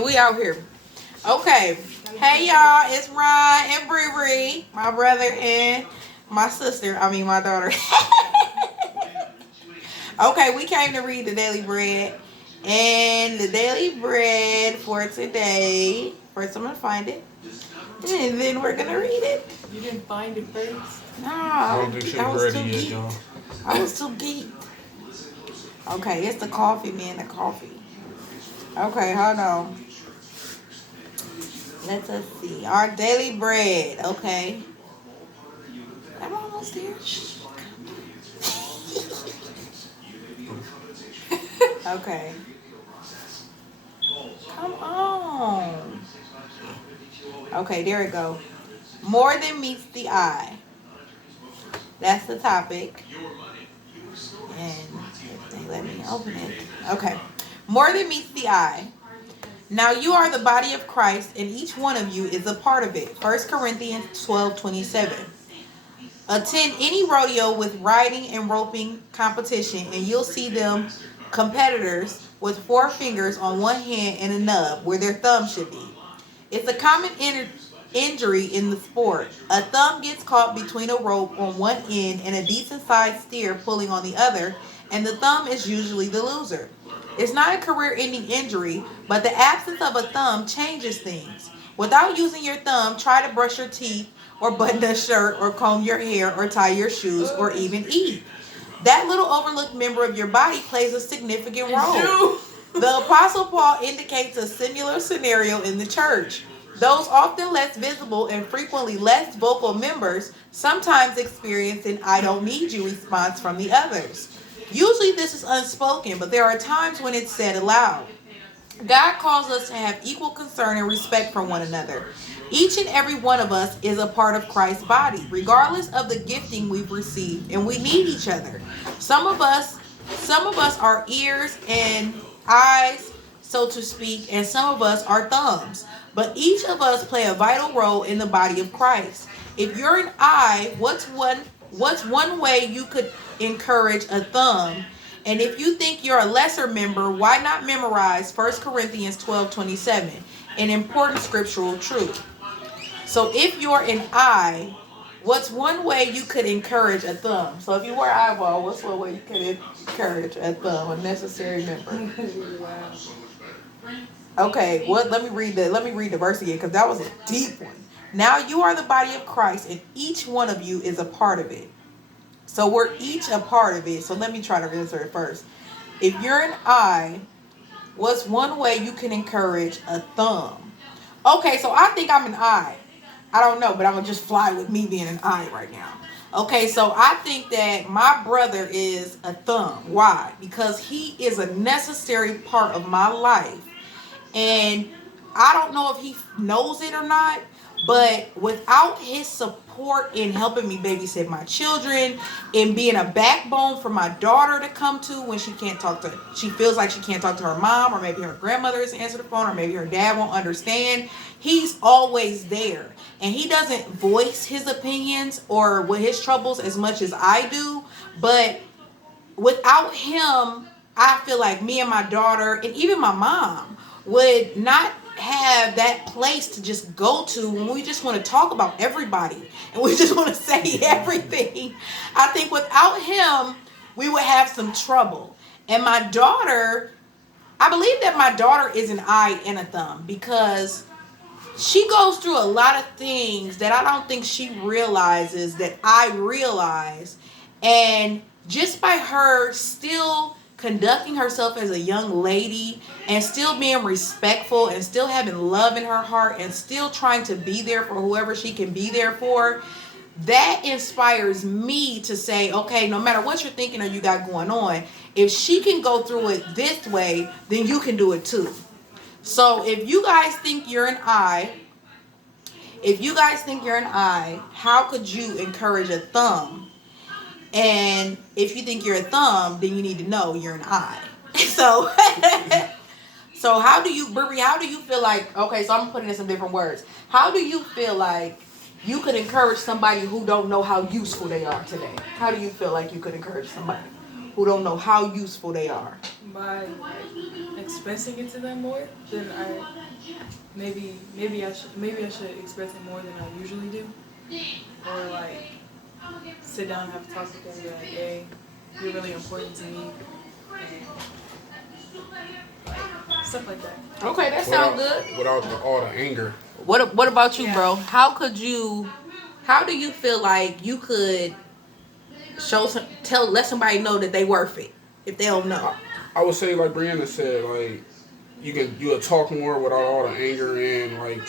We out here. Okay. Hey y'all, it's Ron and Bree, my brother and my sister. I mean my daughter. Okay, we came to read the Daily Bread. And the Daily Bread for today. First I'm gonna find it. And then we're gonna read it. You didn't find it first? No, I don't think she's ready yet, y'all. I was too geeked. Okay, it's the coffee, man, the coffee. Okay, hold on. Let us see. Our daily bread. Okay. I'm almost there. Okay. Come on. Okay, there we go. More than meets the eye. That's the topic. And if they let me open it. Okay. More than meets the eye. Now you are the body of Christ, and each one of you is a part of it. 1 Corinthians 12:27. Attend any rodeo with riding and roping competition, and you'll see them competitors with four fingers on one hand and a nub where their thumb should be. It's a common injury in the sport. A thumb gets caught between a rope on one end and a decent sized steer pulling on the other, and the thumb is usually the loser. It's not a career ending injury, but the absence of a thumb changes things. Without using your thumb, try to brush your teeth, or button a shirt, or comb your hair, or tie your shoes, or even eat. That little overlooked member of your body plays a significant role. The Apostle Paul indicates a similar scenario in the church. Those often less visible and frequently less vocal members sometimes experience an I don't need you response from the others. Usually this is unspoken, but there are times when it's said aloud. God calls us to have equal concern and respect for one another. Each and every one of us is a part of Christ's body, regardless of the gifting we've received, and we need each other. Some of us are ears and eyes, so to speak, and some of us are thumbs. But each of us play a vital role in the body of Christ. If you're an eye, what's one way you could encourage a thumb? And if you think you're a lesser member, why not memorize 1 Corinthians 12:27, an important scriptural truth? So if you're an eye, what's one way you could encourage a thumb? So if you were an eyeball, what's one way you could encourage a thumb, a necessary member? Okay, let me read the verse again, because that was a deep one. Now you are the body of Christ, and each one of you is a part of it. So we're each a part of it. So let me try to answer it first. If you're an eye, what's one way you can encourage a thumb? Okay, so I think I'm an eye. I don't know, but I'm going to just fly with me being an eye right now. Okay, so I think that my brother is a thumb. Why? Because he is a necessary part of my life. And I don't know if he knows it or not, but without his support in helping me babysit my children, in being a backbone for my daughter to come to when she feels like she can't talk to her mom, or maybe her grandmother doesn't answer the phone, or maybe her dad won't understand, he's always there. And he doesn't voice his opinions or with his troubles as much as I do, but without him, I feel like me and my daughter and even my mom would not have that place to just go to when we just want to talk about everybody and we just want to say everything. I think without him, we would have some trouble. And my daughter, I believe that my daughter is an eye and a thumb, because she goes through a lot of things that I don't think she realizes that I realize. And just by her still conducting herself as a young lady and still being respectful and still having love in her heart and still trying to be there for whoever she can be there for, that inspires me to say, okay, no matter what you're thinking or you got going on, if she can go through it this way, then you can do it too. So if you guys think you're an eye, how could you encourage a thumb? And if you think you're a thumb, then you need to know you're an eye. So, how do you feel like, okay, so I'm putting in some different words. How do you feel like you could encourage somebody who don't know how useful they are today? How do you feel like you could encourage somebody? who don't know how useful they are? By expressing it to them more, then maybe I should express it more than I usually do, or like sit down and have a talk with them and be like, hey, you're really important to me, and like stuff like that. Okay, that sounds good. Without all the anger. What about you, Yeah. bro? How do you feel like you could let somebody know that they worth it if they don't know? I would say, like Brianna said, like you'll talk more without all the anger, and like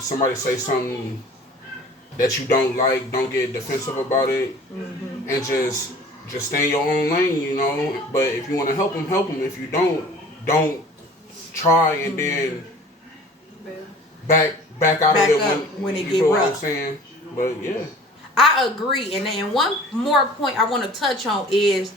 somebody say something that you don't like, don't get defensive about it, and just stay in your own lane, you know. But if you want to help them, help them. If you don't try and then back out of it when it you get feel rough. what I'm saying. But yeah, I agree. And then one more point I want to touch on is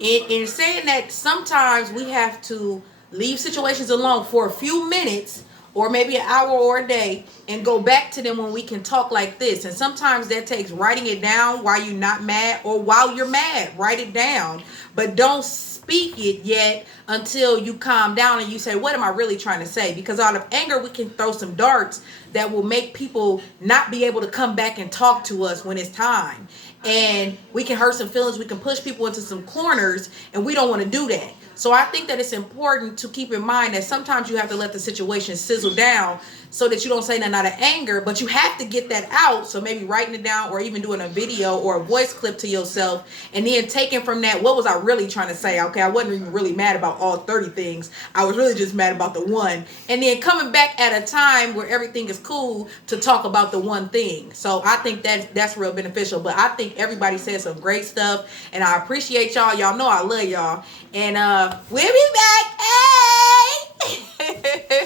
in saying that sometimes we have to leave situations alone for a few minutes or maybe an hour or a day and go back to them when we can talk like this. And sometimes that takes writing it down while you're not mad, or while you're mad, write it down. But don't speak it yet until you calm down and you say, what am I really trying to say? Because out of anger, we can throw some darts that will make people not be able to come back and talk to us when it's time. And we can hurt some feelings. We can push people into some corners, and we don't want to do that. So I think that it's important to keep in mind that sometimes you have to let the situation sizzle down so that you don't say nothing out of anger, but you have to get that out. So maybe writing it down, or even doing a video or a voice clip to yourself, and then taking from that, what was I really trying to say? Okay, I wasn't even really mad about all 30 things. I was really just mad about the one. And then coming back at a time where everything is cool to talk about the one thing. So I think that's real beneficial. But I think everybody said some great stuff, and I appreciate y'all. Y'all know I love y'all. And we'll be back. Hey!